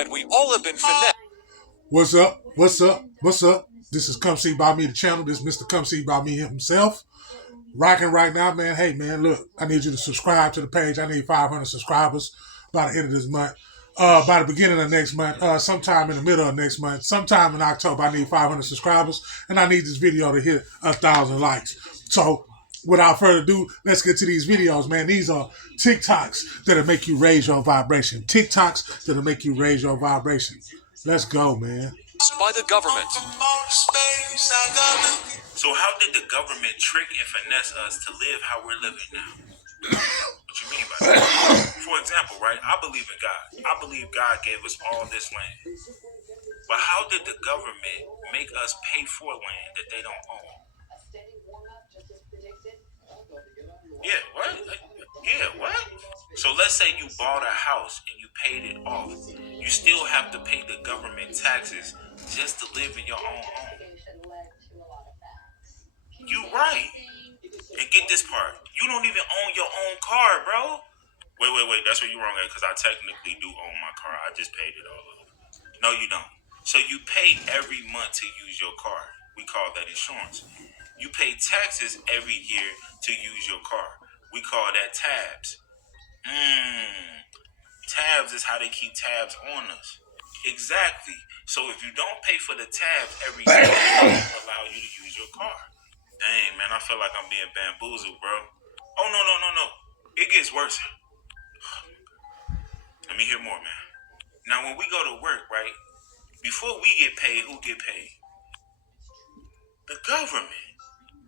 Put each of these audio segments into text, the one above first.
that we all have been finessed. What's up? What's up? What's up? This is Come See By Me, the channel. This is Mr. Come See By Me himself. Rocking right now, man. Hey, man, look, I need you to subscribe to the page. I need 500 subscribers by the end of this month. By the beginning of next month, sometime in the middle of next month, sometime in October, I need 500 subscribers, and I need this video to hit 1,000 likes. So, without further ado, let's get to these videos, man. These are TikToks that'll make you raise your vibration. TikToks that'll make you raise your vibration. Let's go, man. By the government. So how did the government trick and finesse us to live how we're living now? What you mean by that? For example, right? I believe in God. I believe God gave us all this land. But how did the government make us pay for land that they don't own? Yeah, what? Yeah, what? So let's say you bought a house and you paid it off. You still have to pay the government taxes just to live in your own home. You right. And get this part. You don't even own your own car, bro. Wait. That's where you're wrong at, because I technically do own my car. I just paid it all off. No, you don't. So you pay every month to use your car. We call that insurance. You pay taxes every year to use your car. We call that tabs. Tabs is how they keep tabs on us. Exactly. So if you don't pay for the tabs every year, they don't allow you to use your car. Dang, man, I feel like I'm being bamboozled, bro. Oh, no. It gets worse. Let me hear more, man. Now, when we go to work, right, before we get paid, who get paid? The government.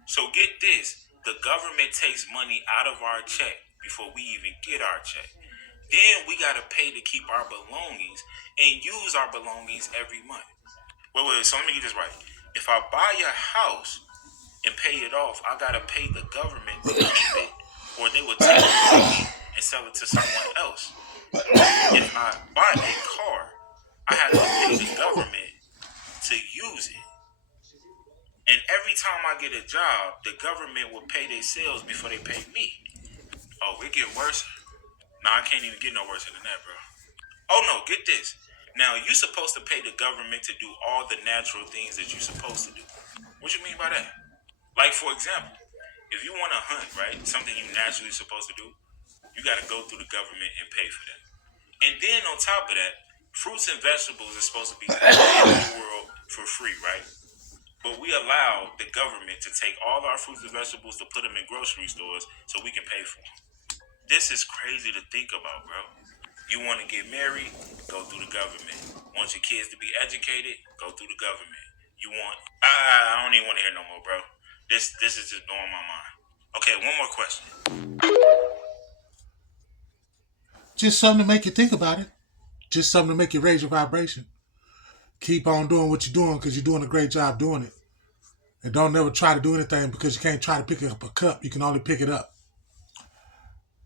So get this. The government takes money out of our check before we even get our check. Then we got to pay to keep our belongings and use our belongings every month. Wait. So let me get this right. If I buy a house and pay it off, I got to pay the government to keep it, or they will take it from me and sell it to someone else. If I buy a car, I have to pay the government to use it. And every time I get a job, the government will pay their sales before they pay me. Oh, it get worse? Nah, I can't even get no worse than that, bro. Oh, no, get this. Now, you're supposed to pay the government to do all the natural things that you're supposed to do. What you mean by that? Like, for example, if you want to hunt, right, something you naturally supposed to do, you got to go through the government and pay for that. And then on top of that, fruits and vegetables are supposed to be in the world for free, right? But we allow the government to take all our fruits and vegetables to put them in grocery stores so we can pay for them. This is crazy to think about, bro. You want to get married? Go through the government. Want your kids to be educated? Go through the government. You want... I don't even want to hear no more, bro. This is just blowing my mind. Okay, one more question. Just something to make you think about it. Just something to make you raise your vibration. Keep on doing what you're doing because you're doing a great job doing it. And don't never try to do anything because you can't try to pick up a cup. You can only pick it up.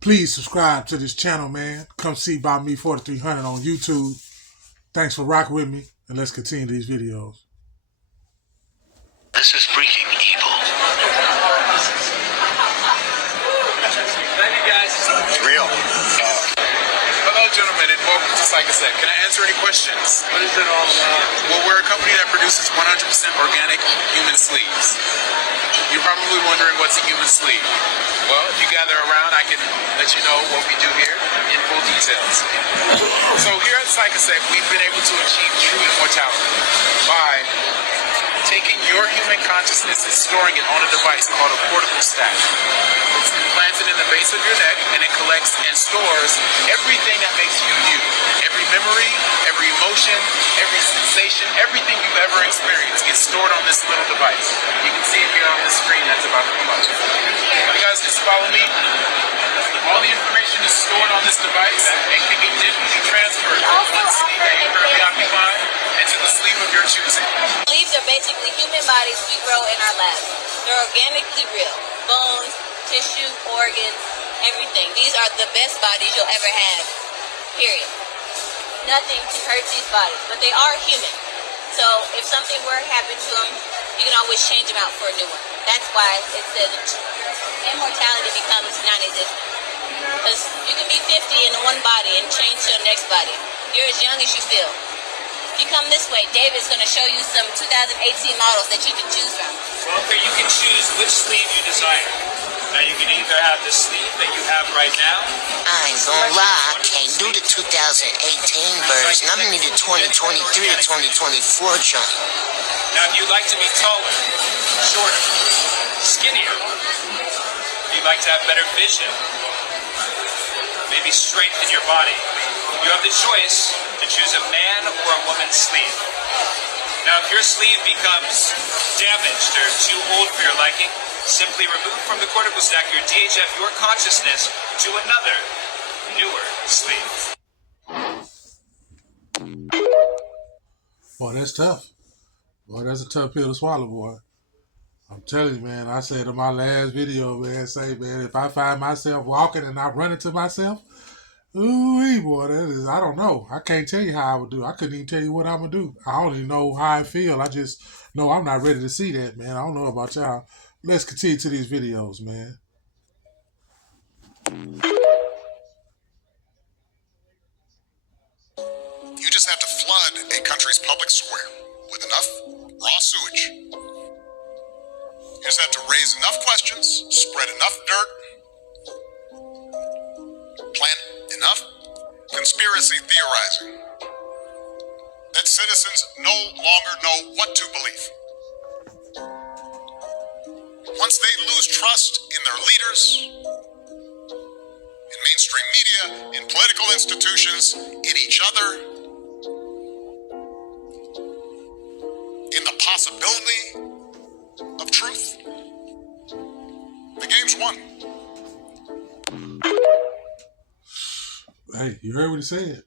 Please subscribe to this channel, man. Come See By Me 4300 on YouTube. Thanks for rocking with me, and let's continue these videos. This is Breaking Evil. It's real. Hello, gentlemen, and welcome to Psychosec. Can I answer any questions? What is it all about? Well, we're a company that produces 100% organic human sleeves. You're probably wondering what's a human sleeve. Well, if you gather around, I can let you know what we do here in full details. So here at Psychosec, we've been able to achieve true immortality by taking your human consciousness and storing it on a device called a cortical stack. It's implanted in the base of your neck, and it collects and stores everything that makes you you. Every memory, every emotion, every sensation, everything you've ever experienced gets stored on this little device. You can see it here on the screen that's about to come up. You guys just follow me. All the information is stored on this device and can be digitally transferred from one sleeve that you currently occupy into the sleeve of your choosing. Sleeves are basically human bodies we grow in our lab. They're organically real. Bones, tissue, organs, everything. These are the best bodies you'll ever have. Period. Nothing can hurt these bodies, but they are human. So if something were to happen to them, you can always change them out for a new one. That's why it says immortality becomes non-existent. Because you can be 50 in one body and change to the next body. You're as young as you feel. If you come this way, David's going to show you some 2018 models that you can choose from. Well, okay, you can choose which sleeve you desire. Now, you can either have the sleeve that you have right now. I ain't gonna lie, I can't do the 2018 version. I'm in the 2023 to 2024 joint. Now, if you'd like to be taller, shorter, skinnier, if you'd like to have better vision, maybe strengthen your body, you have the choice to choose a man or a woman's sleeve. Now, if your sleeve becomes damaged or too old for your liking, simply remove from the cortical stack your DHF, your consciousness, to another, newer sleeve. Boy, that's tough. Boy, that's a tough pill to swallow, boy. I'm telling you, man, I said in my last video, man, if I find myself walking and I run into myself, ooh, boy, that is, I don't know. I can't tell you how I would do. I couldn't even tell you what I'm going to do. I don't even know how I feel. I just know I'm not ready to see that, man. I don't know about y'all. Let's continue to these videos, man. You just have to flood a country's public square with enough raw sewage. You just have to raise enough questions, spread enough dirt, plant enough conspiracy theorizing that citizens no longer know what to believe. Once they lose trust in their leaders, in mainstream media, in political institutions, in each other, in the possibility of truth, the game's won. Hey, you heard what he said.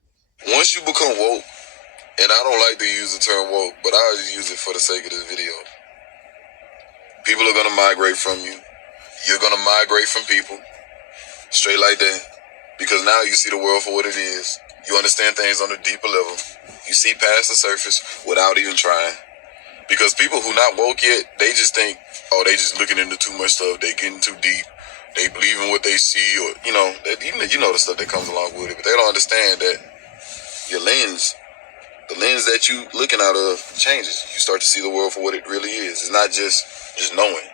Once you become woke, and I don't like to use the term woke, but I'll just use it for the sake of this video. People are going to migrate from you. You're going to migrate from people. Straight like that. Because now you see the world for what it is. You understand things on a deeper level. You see past the surface without even trying. Because people who not woke yet, they just think, oh, they just looking into too much stuff. They getting too deep. They believe in what they see, or, you know the stuff that comes along with it. But they don't understand that your lens, the lens that you looking out of changes. You start to see the world for what it really is. It's not just knowing.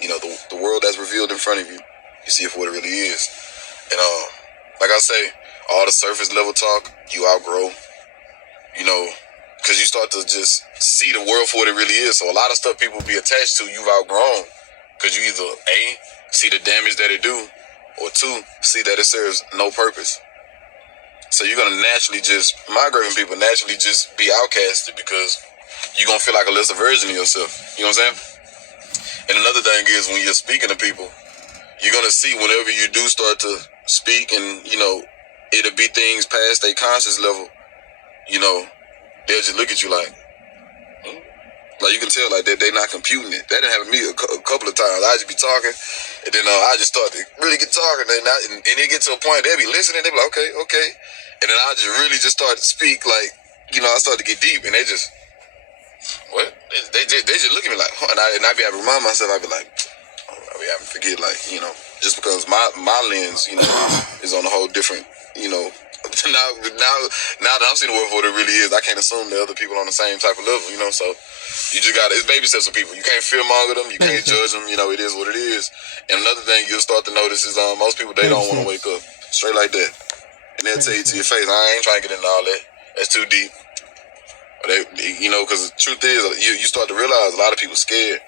You know, the world that's revealed in front of you, you see it for what it really is. And like I say, all the surface level talk, you outgrow. You know, because you start to just see the world for what it really is. So a lot of stuff people be attached to, you've outgrown. Because you either A, see the damage that it do, or 2, see that it serves no purpose. So you're going to naturally just, migrating people naturally just be outcasted because you're going to feel like a lesser version of yourself. You know what I'm saying? And another thing is when you're speaking to people, you're going to see whenever you do start to speak and, you know, it'll be things past their conscious level, you know, they'll just look at you like you can tell, like, they're not computing it. That didn't happen to me a couple of times. I just be talking, and then I just start to really get talking, and it get to a point, they'll be listening, they be like, okay. And then I just really just start to speak, like, you know, I start to get deep, and they just, what? They just look at me like, huh? And I be having to remind myself, I be like, I be having to forget, like, you know, just because my lens, you know, is on a whole different, you know, now that I'm seeing the world for what it really is, I can't assume that other people on the same type of level, you know, so you just gotta, it's baby steps of people. You can't fearmonger them, you can't judge them, you know, it is what it is. And another thing you'll start to notice is most people, they don't want to wake up straight like that. And they'll tell you to your face, I ain't trying to get into all that. That's too deep. They, you know, because the truth is, you start to realize a lot of people scared.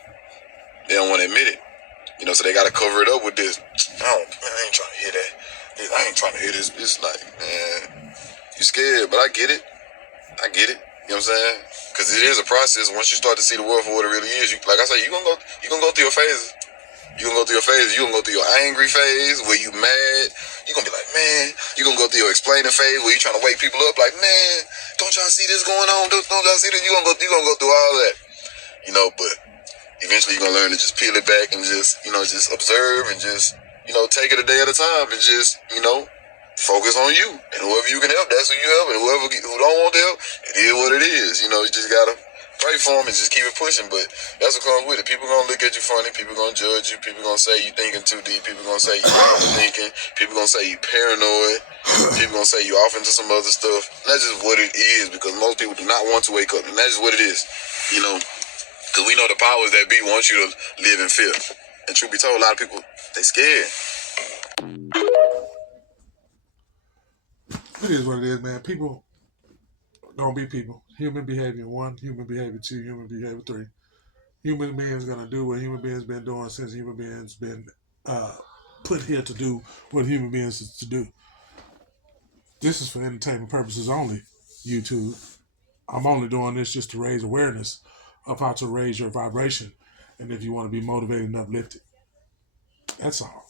They don't want to admit it. You know, so they got to cover it up with this. I ain't trying to hear that. I ain't trying to hear this. It's like, man, you scared, but I get it. You know what I'm saying? Because it is a process. Once you start to see the world for what it really is, like I say, you're gonna go through your phases. You're gonna go through your phases. You're gonna go through your angry phase where you mad. You're gonna be like, man. You're gonna go through your explaining phase where you're trying to wake people up. Like, man, don't y'all see this going on? Don't y'all see this? You're gonna go through all that. You know, but eventually you're gonna learn to just peel it back and just, you know, just observe and just, you know, take it a day at a time and just, you know, focus on you. And whoever you can help, that's who you help. And who don't want to help, it is what it is. You know, you just gotta pray for them and just keep it pushing. But that's what comes with it. People gonna look at you funny. People gonna judge you. People gonna say you thinking too deep. People gonna say you thinking. People gonna say you paranoid. People gonna say you off into some other stuff. And that's just what it is, because most people do not want to wake up, and that's just what it is. You know, because we know the powers that be want you to live in fear. And truth be told, a lot of people, they scared. It is what it is, man. People gonna be people. Human behavior 1, human behavior 2, human behavior 3. Human beings gonna do what human beings been doing since human beings been put here to do what human beings is to do. This is for entertainment purposes only, YouTube. I'm only doing this just to raise awareness of how to raise your vibration, and if you want to be motivated and uplifted. That's all.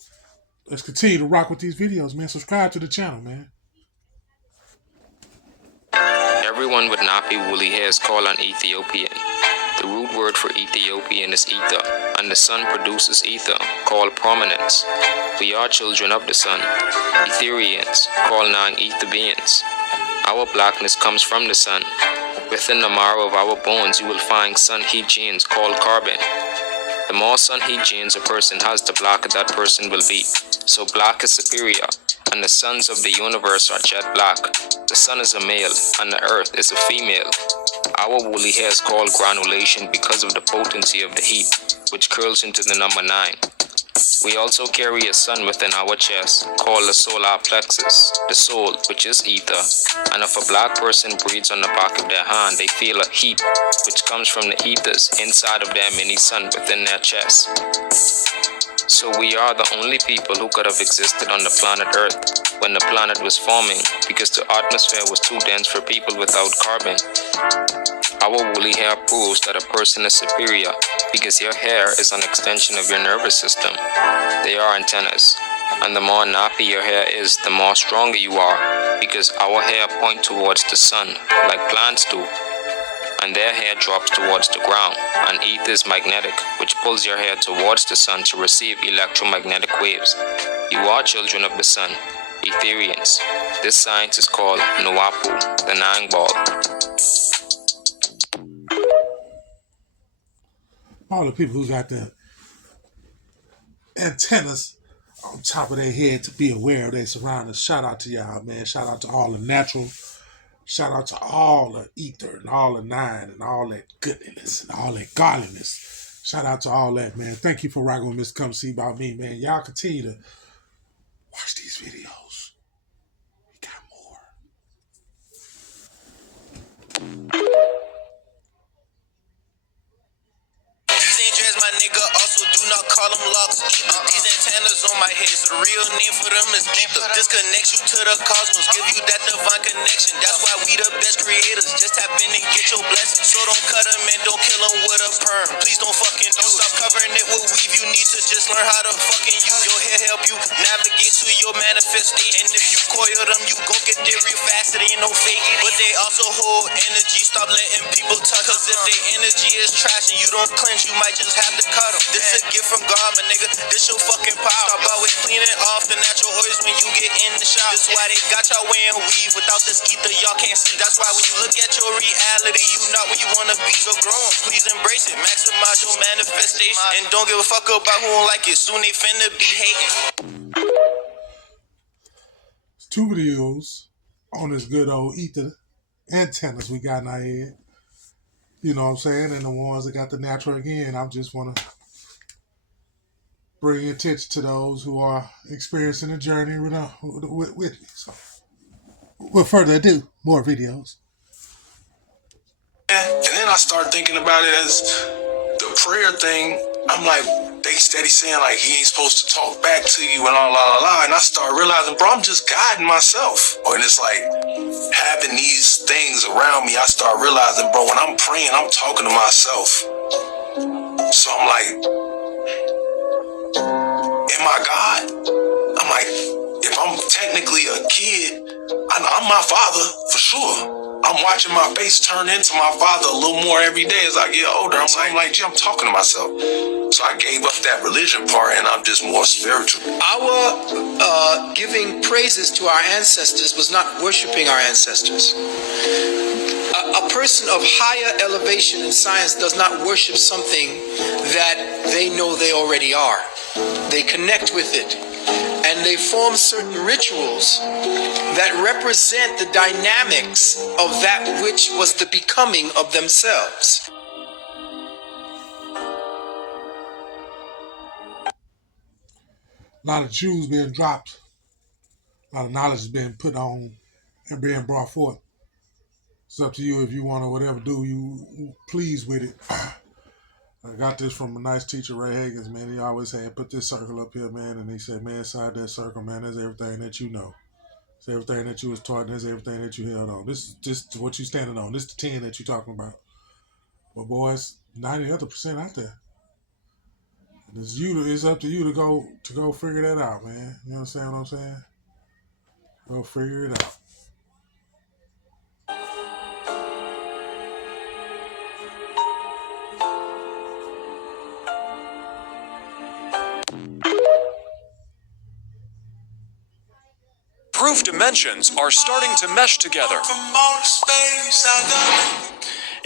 Let's continue to rock with these videos, man. Subscribe to the channel, man. Everyone with nappy woolly hair is called an Ethiopian. The root word for Ethiopian is ether, and the sun produces ether, called prominence. We are children of the sun, Etherians, called non-ether beings. Our blackness comes from the sun. Within the marrow of our bones, you will find sun heat genes called carbon. The more sun heat genes a person has, the blacker that person will be. So black is superior, and the suns of the universe are jet black. The sun is a male, and the earth is a female. Our woolly hair is called granulation because of the potency of the heat, which curls into the number 9. We also carry a sun within our chest, called the solar plexus, the soul, which is ether. And if a black person breathes on the back of their hand, they feel a heat, which comes from the ethers inside of their mini sun within their chest. So we are the only people who could have existed on the planet Earth when the planet was forming, because the atmosphere was too dense for people without carbon. Our woolly hair proves that a person is superior because your hair is an extension of your nervous system. They are antennas, and the more nappy your hair is, the more stronger you are, because our hair point towards the sun like plants do, and their hair drops towards the ground, and ether is magnetic, which pulls your hair towards the sun to receive electromagnetic waves. You are children of the sun, Etherians. This science is called Nuapu, the Nang Ball. All the people who got the antennas on top of their head to be aware of their surroundings. Shout out to y'all, man. Shout out to all the natural. Shout out to all the ether and all the 9 and all that goodness and all that godliness. Shout out to all that, man. Thank you for rocking with Mr. Come See About Me, man. Y'all continue to watch these videos. We got more. My nigga, also do not call them locks either. These antennas on my head, so the real name for them is ether. This connects you to the cosmos, give you that divine connection. That's why we the best creators. Just tap in and get your blessing. So don't cut them and don't kill them with a perm. Please don't fucking do. Stop covering it with weave. You need to just learn how to fucking use your hair. Help you navigate to your manifestation. And if you coil them, you gon' get there real fast. It ain't no fake. But they also hold energy. Stop letting people touch. Cause if their energy is trash and you don't cleanse, you might just have to cut them. This a gift from God, my nigga. This your fucking power. Stop always cleaning off the natural oils when you get in the shower. This why they got y'all wearing weave. Without this ether, y'all can't see. That's why when you look at your reality, you not where you wanna be. So grow on, please embrace it. Maximize your manifestation. And don't give a fuck about who don't like it. Soon they finna be hating. 2 videos on this good old ether antennas we got in our head. You know what I'm saying? And the ones that got the natural again, I just want to bring attention to those who are experiencing the journey with me. So, without further ado, more videos. And then I start thinking about it as the prayer thing. I'm like, they steady saying like he ain't supposed to talk back to you and all and I start realizing, bro, I'm just guiding myself. And it's like having these things around me, I start realizing, bro, when I'm praying, I'm talking to myself. So I'm like, am I God? I'm like, if I'm technically a kid, I'm my father for sure. I'm watching my face turn into my father a little more every day as I get older. I'm like, gee, I'm talking to myself. So I gave up that religion part and I'm just more spiritual. Our giving praises to our ancestors was not worshiping our ancestors. A A person of higher elevation in science does not worship something that they know they already are. They connect with it, and they form certain rituals that represent the dynamics of that which was the becoming of themselves. A lot of jewels being dropped, a lot of knowledge is being put on and being brought forth. It's up to you if you want to whatever do you please with it. I got this from a nice teacher, Ray Higgins, man. He always had put this circle up here, man, and he said, man, inside that circle, man, there's everything that you know. It's everything that you was taught, and there's everything that you held on. This is just what you standing on. This is the 10 that you talking about. But boys, 90 other percent out there. And it's up to you to go figure that out, man. You understand what I'm saying? Go figure it out. Proof dimensions are starting to mesh together.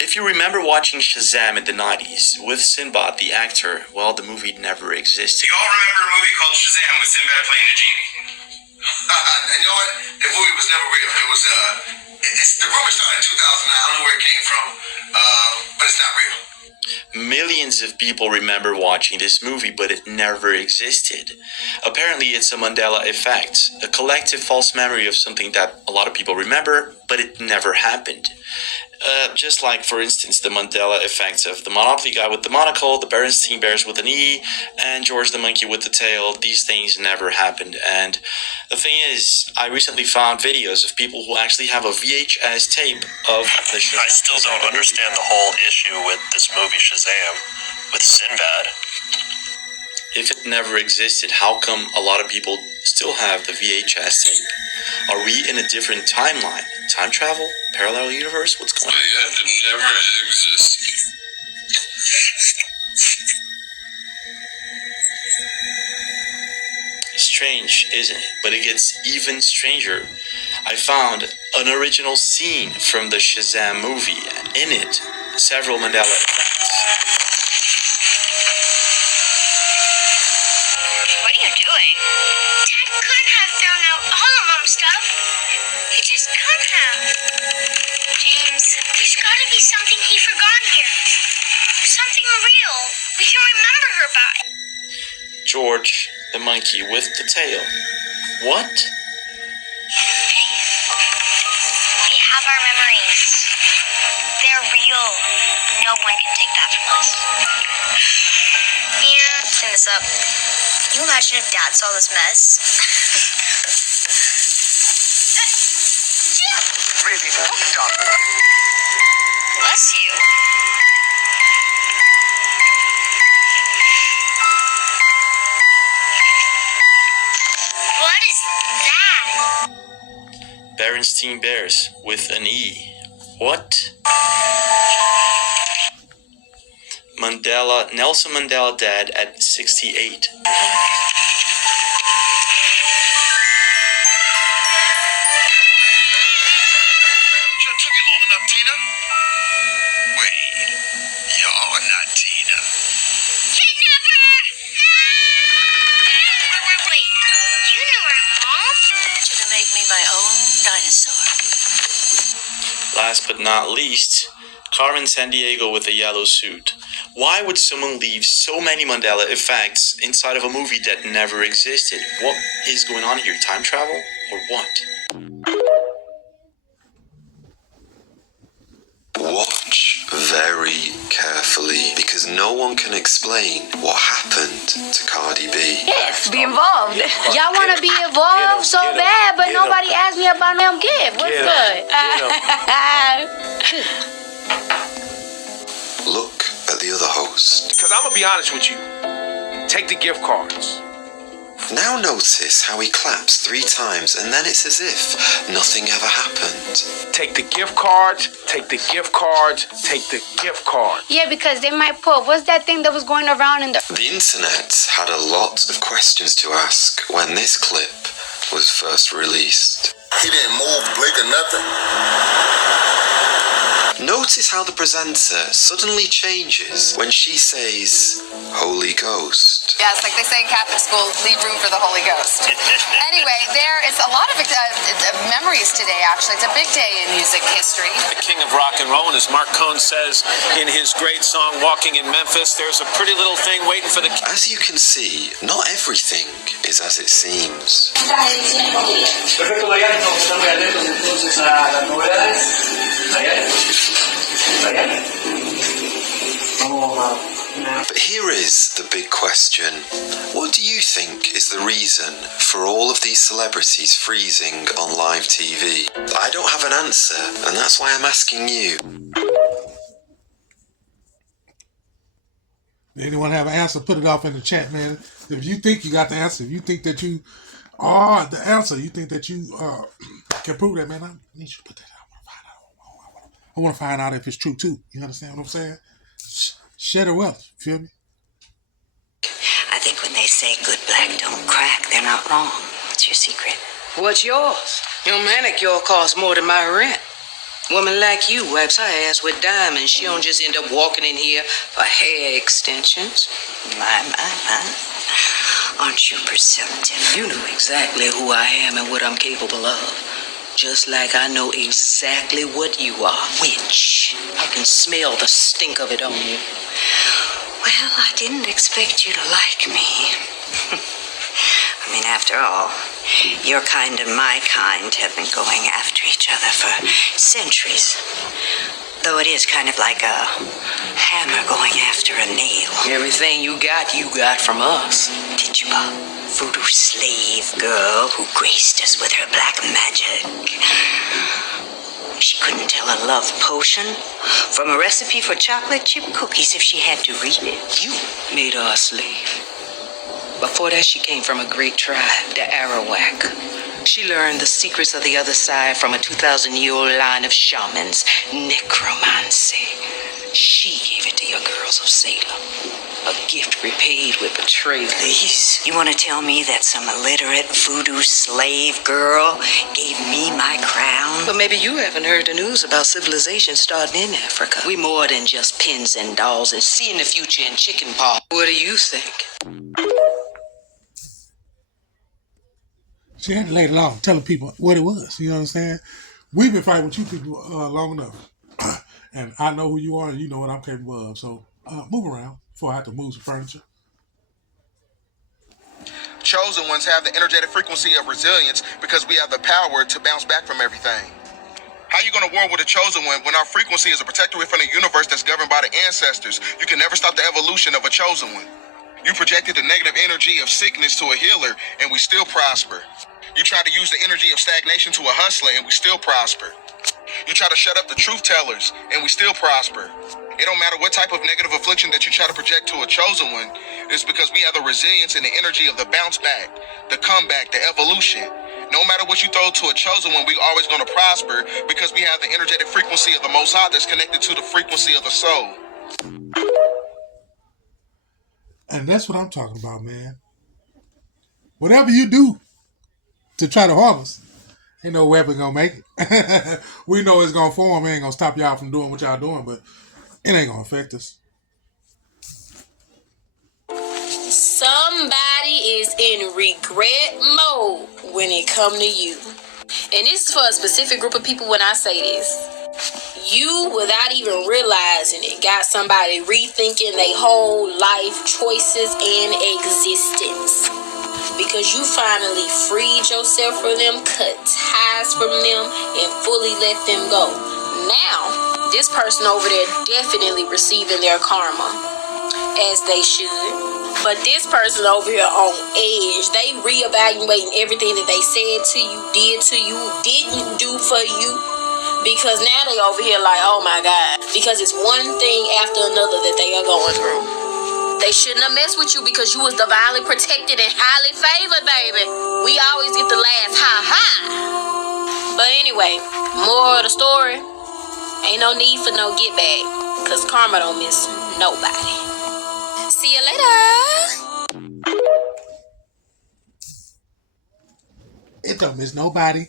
If you remember watching Shazam in the 90s with Sinbad, the actor, well, the movie never existed. You all remember a movie called Shazam with Sinbad playing a genie? You know what? The movie was never real. It was, the rumor started in 2009. I don't know where it came from, but it's not real. Millions of people remember watching this movie, but it never existed. Apparently, it's a Mandela effect, a collective false memory of something that a lot of people remember, but it never happened. Just like, for instance, the Mandela effect of the Monopoly guy with the monocle, the Berenstein Bears with an E, and George the monkey with the tail. These things never happened. And the thing is, I recently found videos of people who actually have a VHS tape of the Shazam. I still don't understand the whole issue with this movie Shazam with Sinbad. If it never existed, how come a lot of people still have the VHS tape? Are we in a different timeline? Time travel? Parallel universe? What's going on? Yeah, it never existed. Strange, isn't it? But it gets even stranger. I found an original scene from the Shazam movie. In it, several Mandela effects. What are you doing? Dad couldn't have thrown out all of Mom's stuff. He just couldn't have. James, there's gotta be something he forgot here. Something real we can remember her by. George, the monkey with the tail. What? Hey, we have our memories. They're real. No one can take that from us. Yeah, clean this up. Can you imagine if Dad saw this mess? Really well done. Bless you. What is that? Berenstein Bears with an E. What? Nelson Mandela died at 68. Took you long enough, Tina? Wait, you're not Tina. Kidnapper! Wait, you know her mom? To make me my own dinosaur. Last but not least, Carmen Sandiego with a yellow suit. Why would someone leave so many Mandela effects inside of a movie that never existed? What is going on here? Time travel or what? Watch very carefully because no one can explain what happened to Cardi B. Yes, be involved. Y'all want to be involved so bad, but nobody asked me about them gift. What's good? Look at the other host. Because I'm going to be honest with you. Take the gift cards. Now notice how he claps 3 times and then it's as if nothing ever happened. Take the gift cards, take the gift cards, take the gift cards. Yeah, because they might put, what's that thing that was going around in the... The internet had a lot of questions to ask when this clip was first released. He didn't move, blink or nothing. No Notice how the presenter suddenly changes when she says Holy Ghost. Yes, like they say in Catholic school, leave room for the Holy Ghost. Anyway, there is a lot of memories today, actually. It's a big day in music history. The king of rock and roll, and as Mark Cohn says in his great song, Walking in Memphis, there's a pretty little thing waiting for the... As you can see, not everything is as it seems. Perfecto, Mariano, están muy atentos entonces a las novedades. But here is the big question. What do you think is the reason for all of these celebrities freezing on live TV? I don't have an answer, and that's why I'm asking you. Anyone have an answer? Put it off in the chat, man. If you think you got the answer, if you think that you are the answer, you think that you can prove that, man, I need you to put that out. I want to find out if it's true, too. You understand what I'm saying? Share the wealth. Feel me? I think when they say good black don't crack, they're not wrong. What's your secret? What's yours? Your manicure costs more than my rent. Woman like you wipes her ass with diamonds. She don't just end up walking in here for hair extensions. My. Aren't you perceptive? You know exactly who I am and what I'm capable of. Just like I know exactly what you are. Witch. I can smell the stink of it on you. Well, I didn't expect you to like me. I mean, after all, your kind and my kind have been going after each other for centuries. Though it is kind of like a hammer going after a nail. Everything you got from us. Did you, Bob? Voodoo slave girl who graced us with her black magic. She couldn't tell a love potion from a recipe for chocolate chip cookies if she had to read it. You made her a slave. Before that, she came from a great tribe, the Arawak. She learned the secrets of the other side from a 2,000-year-old line of shamans, necromancy. She gave it to your girls of Salem. A gift repaid with betrayal. Please, you want to tell me that some illiterate voodoo slave girl gave me my crown? But maybe you haven't heard the news about civilization starting in Africa. We more than just pins and dolls and seeing the future in chicken paw. What do you think? She had to lay it long, telling people what it was. You know what I'm saying? We've been fighting with you people long enough. And I know who you are and you know what I'm capable of. So move around before I have to move some furniture. Chosen ones have the energetic frequency of resilience because we have the power to bounce back from everything. How you going to war with a chosen one when our frequency is a protector from the universe that's governed by the ancestors? You can never stop the evolution of a chosen one. You projected the negative energy of sickness to a healer and we still prosper. You try to use the energy of stagnation to a hustler and we still prosper. You try to shut up the truth tellers and we still prosper. It don't matter what type of negative affliction that you try to project to a chosen one. It's because we have the resilience and the energy of the bounce back, the comeback, the evolution. No matter what you throw to a chosen one, we always going to prosper because we have the energetic frequency of the Most High that's connected to the frequency of the soul. And that's what I'm talking about, man. Whatever you do to try to harm us, ain't no weapon gonna make it. We know it's gonna form. It ain't gonna stop y'all from doing what y'all doing, but it ain't gonna affect us. Somebody is in regret mode when it come to you. And this is for a specific group of people when I say this. You, without even realizing it, got somebody rethinking their whole life choices and existence. Because you finally freed yourself from them, cut ties from them, and fully let them go. Now, this person over there definitely receiving their karma, as they should. But this person over here on edge, they reevaluating everything that they said to you, did to you, didn't do for you. Because now they over here like, oh my God. Because it's one thing after another that they are going through. They shouldn't have messed with you because you was divinely protected and highly favored, baby. We always get the last ha-ha. But anyway, more of the story. Ain't no need for no get back. Because karma don't miss nobody. See you later. It don't miss nobody.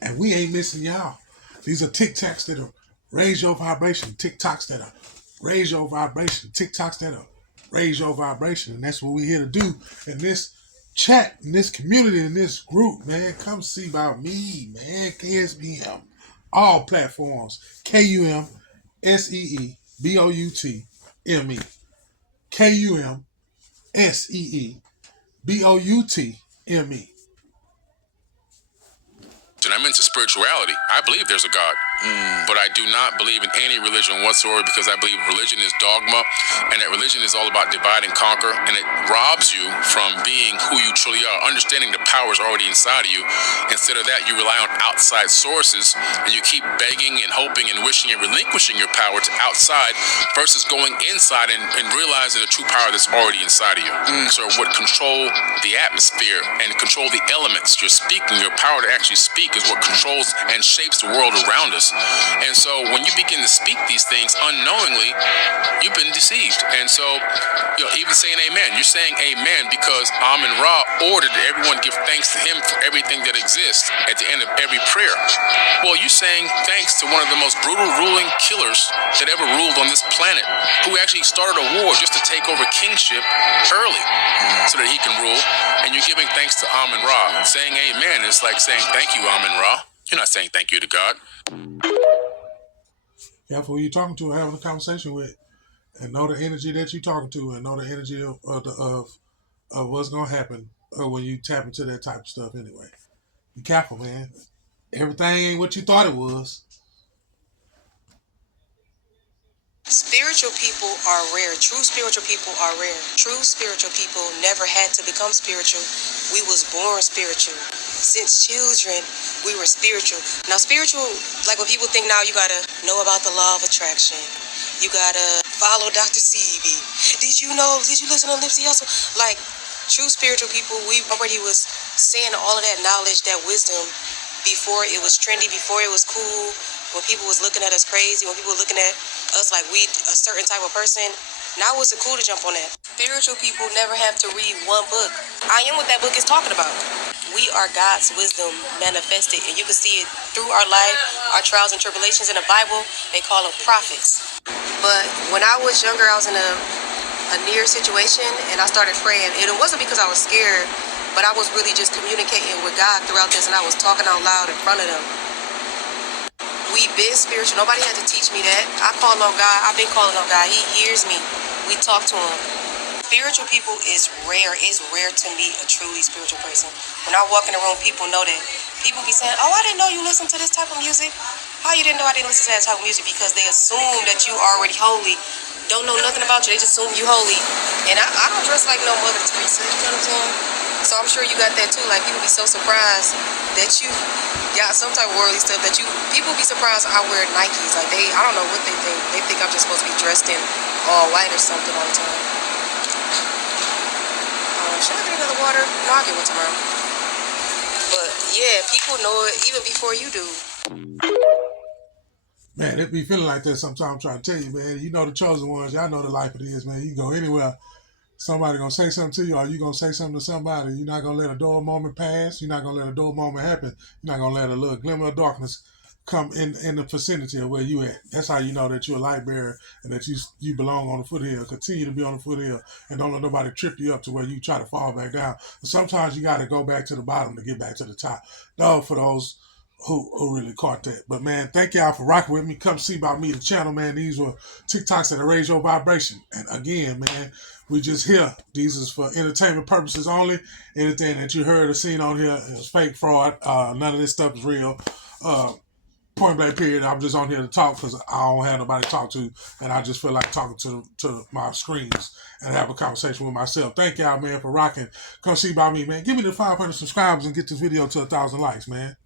And we ain't missing y'all. These are Tic Tacs that are Raise your vibration. TikToks that up. Raise your vibration. TikToks that up. Raise your vibration. And that's what we're here to do in this chat, in this community, in this group, man. Come see about me, man. KSBM. All platforms. KUMSEEBOUTME. KUMSEEBOUTME. And I'm into spirituality. I believe there's a God, but I do not believe in any religion whatsoever, because I believe religion is dogma, and that religion is all about divide and conquer, and it robs you from being who you truly are, understanding the power is already inside of you. Instead of that, you rely on outside sources, and you keep begging and hoping and wishing and relinquishing your power to outside versus going inside and realizing the true power that's already inside of you. So what control the atmosphere and control the elements you're speaking, your power to actually speak is what controls and shapes the world around us. And so when you begin to speak these things unknowingly, you've been deceived. And so, even saying amen, you're saying amen because Amun-Ra ordered that everyone give thanks to him for everything that exists at the end of every prayer. Well, you're saying thanks to one of the most brutal ruling killers that ever ruled on this planet, who actually started a war just to take over kingship early so that he can rule. And you're giving thanks to Amun-Ra. Saying amen is like saying thank you, Amun-Ra. You're not saying thank you to God. Careful who you're talking to, having a conversation with, and know the energy that you're talking to, and know the energy of what's gonna happen when you tap into that type of stuff. Anyway, be careful, man. Everything ain't what you thought it was. Spiritual people are rare. True spiritual people are rare. True spiritual people never had to become spiritual. We was born spiritual. Since children, we were spiritual. Now, spiritual, like when people think now you gotta know about the law of attraction. You gotta follow Dr. Sebi. Did you listen to Nipsey Hussle? Like, true spiritual people, we already was saying all of that knowledge, that wisdom, before it was trendy, before it was cool, when people was looking at us crazy, when people were looking at us like we a certain type of person. Now it's cool to jump on that. Spiritual people never have to read one book. I am what that book is talking about. We are God's wisdom manifested, and you can see it through our life, our trials and tribulations. In the Bible, they call them prophets. But when I was younger, I was in a near situation, and I started praying. And it wasn't because I was scared, but I was really just communicating with God throughout this, and I was talking out loud in front of them. We been spiritual. Nobody had to teach me that. I call on God. I've been calling on God. He hears me. We talk to him. Spiritual people is rare. It's rare to meet a truly spiritual person. When I walk in the room, people know that. People be saying, oh, I didn't know you listen to this type of music. How you didn't know I didn't listen to that type of music? Because they assume that you already holy. Don't know nothing about you. They just assume you holy. And I don't dress like no Mother Teresa. You know what I'm saying? So I'm sure you got that too. Like, people be so surprised that you got some type of worldly stuff that people be surprised I wear Nikes. Like, I don't know what they think. They think I'm just supposed to be dressed in all white or something all the time. Should I get another water? No, I'll get one tomorrow. But yeah, people know it even before you do. Man, it be feeling like that sometimes. I'm trying to tell you, man. You know the chosen ones. Y'all know the life it is, man. You can go anywhere. Somebody gonna say something to you, or you gonna say something to somebody. You're not gonna let a dull moment pass. You're not gonna let a dull moment happen. You're not gonna let a little glimmer of darkness come in the vicinity of where you at. That's how you know that you're a light bearer and that you belong on the foothill. Continue to be on the foothill and don't let nobody trip you up to where you try to fall back down. And sometimes you got to go back to the bottom to get back to the top. No, for those who really caught that. But man, thank y'all for rocking with me. Come see about me, the channel, man. These were TikToks that raise your vibration. And again, man, we just here. These is for entertainment purposes only. Anything that you heard or seen on here is fake, fraud. None of this stuff is real. Point blank period. I'm just on here to talk because I don't have nobody to talk to, and I just feel like talking to my screens and have a conversation with myself. Thank y'all, man, for rocking. Come see about me, man. Give me the 500 subscribers and get this video to 1,000 likes, man.